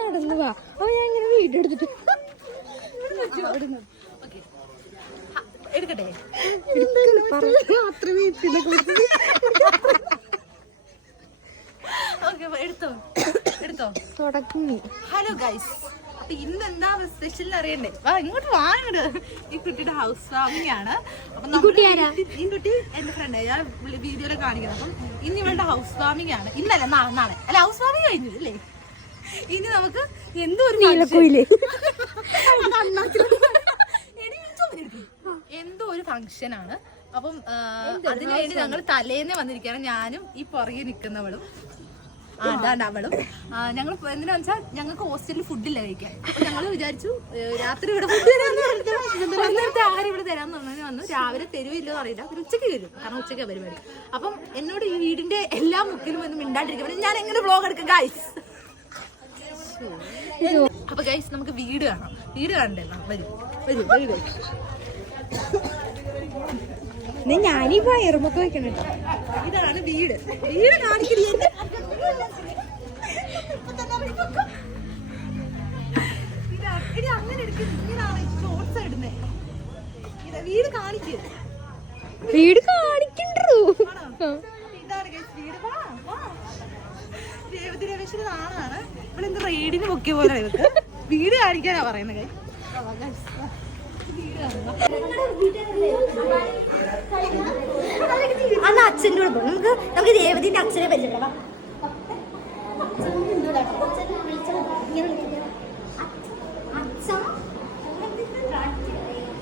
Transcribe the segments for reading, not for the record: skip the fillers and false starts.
നടന്നു വാ. അപ്പൊ ഞാൻ ഇങ്ങനെ വീഡിയോ എടുത്തിട്ട് എടുക്കട്ടെ. എടുത്തോ തുടങ്ങി. ഹലോ ഗൈസ്, അപ്പൊ ഇന്ന് എന്താ സ്പെഷ്യൽ അറിയണ്ടേ? വാ ഇങ്ങോട്ട് വാങ്ങട്. ഈ കുട്ടിയുടെ ഹൗസ് വാമിംഗ് ആണ്. അപ്പൊ ഈ കുട്ടി എന്റെ ഫ്രണ്ട്, ഞാൻ വീഡിയോയിലെ കാണിക്കുന്നത്. അപ്പം ഇന്ന് ഇവളുടെ ഹൗസ് വാമിംഗ് ആണ്. ഇന്നല്ല നാളെ. അല്ല, ഹൗസ് വാമിംഗ് കഴിഞ്ഞു അല്ലേ? ഇനി നമുക്ക് എന്തോ ഒരു എന്തോ ഒരു ഫംഗ്ഷൻ ആണ്. അപ്പം അതിനുവേണ്ടി ഞങ്ങൾ തലേന്ന് വന്നിരിക്കുകയാണ്. ഞാനും ഈ പുറകെ നിൽക്കുന്നവളും അതാണ്ട് അവളും. ഞങ്ങൾ എന്തിനാ വെച്ചാൽ ഞങ്ങൾക്ക് ഹോസ്റ്റലിൽ ഫുഡില്ല കഴിക്കാൻ. അപ്പൊ ഞങ്ങൾ വിചാരിച്ചു രാത്രി ഇവിടെ ഫുഡ് നേരത്തെ ആഹാരം ഇവിടെ തരാന്ന് പറഞ്ഞു വന്നു. രാവിലെ തരുവില്ലോ അറിയില്ല, പിന്നെ ഉച്ചയ്ക്ക് വരും, കാരണം ഉച്ചയ്ക്ക് പരിപാടി. അപ്പം എന്നോട് ഈ വീടിന്റെ എല്ലാ മുക്കിലും ഒന്നും മിണ്ടാണ്ടിരിക്കും. ഞാൻ എങ്ങനെ വ്ലോഗ് എടുക്കും ഗൈസ്? അപ്പൊ ഗൈസ് നമുക്ക് വീട് കാണാം. വീട് കാണണ്ടേ? വരും. ഞാനീ വയറുമൊക്കെ വെക്കണം കേട്ടോ. ഇതാണ് വീട്. വീട് കാണിക്കില്ല. അങ്ങനെ എടുക്കുന്നതാണ് ഷോർട്സ് ഇടുന്നേ. വീട് കാണിക്കുക. വീട് കാണിക്കണ്ടോ? ഇതാണ് വീട്. രേവതി രമേശിന്റെ നാളാണ്. ഇവിടെ എന്ത് റെയ്ഡിന് പൊക്കിയ പോലെ ഇവർക്ക് വീട് കാണിക്കാനാ പറയുന്നത്. അന്ന് അച്ഛൻ്റെ കൂടെ പോകും. നമുക്ക് രേവതിന്റെ അച്ഛനെ പരിചയപ്പെടാം.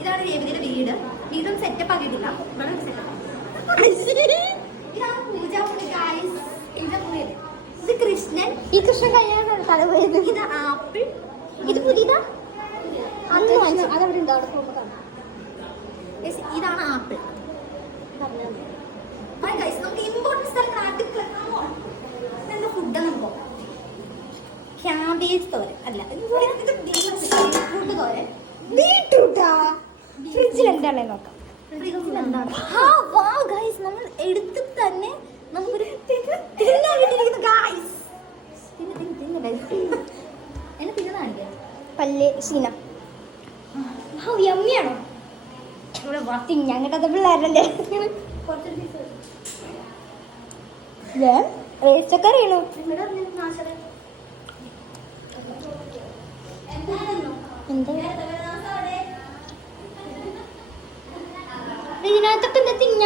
ഇതാണ് രേവതിയുടെ വീട്. വീടും സെറ്റപ്പ് ആക്കിയിട്ടില്ല. ഇത് കൃഷ്ണൻ. ഈ കൃഷ്ണൻ കല്യാണം തല പോയത്. ഇത് ആപ്പിൾ. ഇത് പുതിയതാ. അതവിടെ ഉണ്ട്. അവിടെ പോകുമ്പോൾ കാണാം. ഇതാണ് ആപ്പിൾ. നമുക്ക് ഇമ്പോർട്ടൻസ് സ്ഥലം നാട്ടിൽ നല്ല ഫുഡ്. നമുക്ക് ക്യാബേജ് തോരൻ അല്ല, ബീട്രൂട്ട് തോരൻ. ബീട്രൂട്ടാ ഫ്രിഡ്ജിൽ എന്താണേ നോക്കാം. നമ്മൾ എടുത്ത് തന്നെ നമുക്കൊരു തിന്നാൻ കിട്ടിയിരിക്കുന്നു ഗൈസ്. എന്നെ പിന്നെ കാണിക്കാം. പല്ല് ശീന യമ്മിയാണോ? ഞങ്ങട്ടത് പിള്ളേരല്ലേ വേസ്റ്റ് ഒക്കെ അറിയണോ? എന്താ ഇതിനകത്തൊക്കെ എന്താ തിന്നാ?